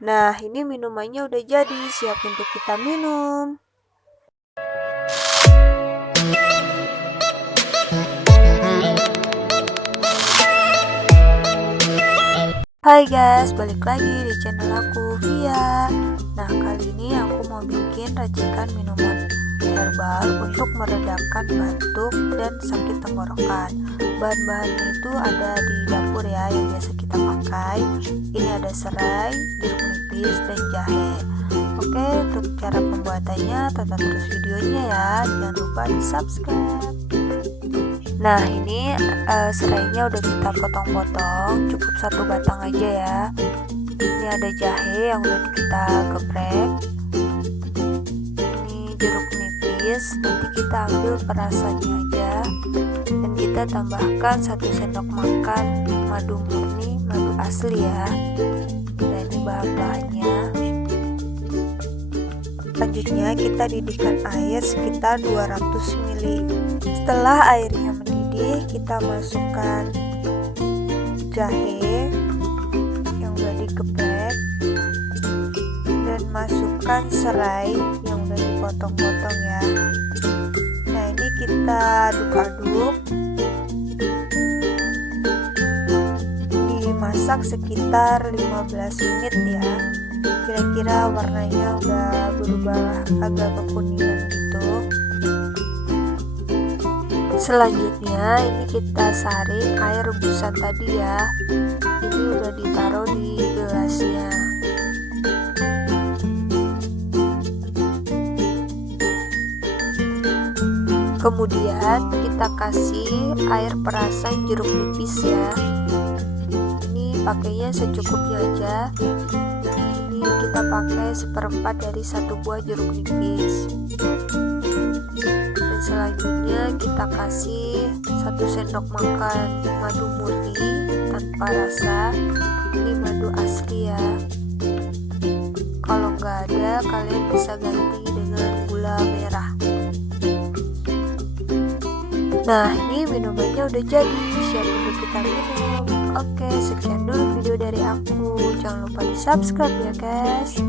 Nah, ini minumannya udah jadi, siap untuk kita minum. Hai guys, balik lagi di channel aku, Via. Nah, kali ini aku mau bikin racikan minuman herbal untuk meredakan batuk dan sakit tenggorokan. Bahan-bahannya itu ada di dapur ya, yang biasa kita pakai. Ini ada serai, jeruk nipis, dan jahe. Oke, untuk cara pembuatannya tonton terus videonya ya. Jangan lupa di subscribe. Nah, ini serainya udah kita potong-potong, cukup satu batang aja ya. Ini ada jahe yang udah kita geprek. Ini jeruk nipis, nanti kita ambil perasannya aja. Dan kita tambahkan 1 sendok makan madu murni, madu asli ya. Dan ini bahan-bahannya. Selanjutnya kita didihkan air sekitar 200 ml. Setelah airnya mendidih, kita masukkan jahe yang udah digeprek dan masukkan serai yang udah dipotong-potong ya. Nah, ini kita aduk-aduk, dimasak sekitar 15 menit ya. Kira-kira warnanya udah berubah agak kekuningan gitu. Selanjutnya ini kita saring air rebusan tadi ya. Ini udah ditaruh di gelasnya. Kemudian kita kasih air perasan jeruk nipis ya. Ini pakainya secukupnya aja. Ini kita pakai 1/4 dari 1 buah jeruk nipis. Selanjutnya kita kasih 1 sendok makan madu murni tanpa rasa. Ini madu asli ya. Kalau nggak ada, kalian bisa ganti dengan gula merah. Nah, ini minumannya udah jadi, siap untuk kita minum. Oke, sekian dulu video dari aku. Jangan lupa di subscribe ya guys.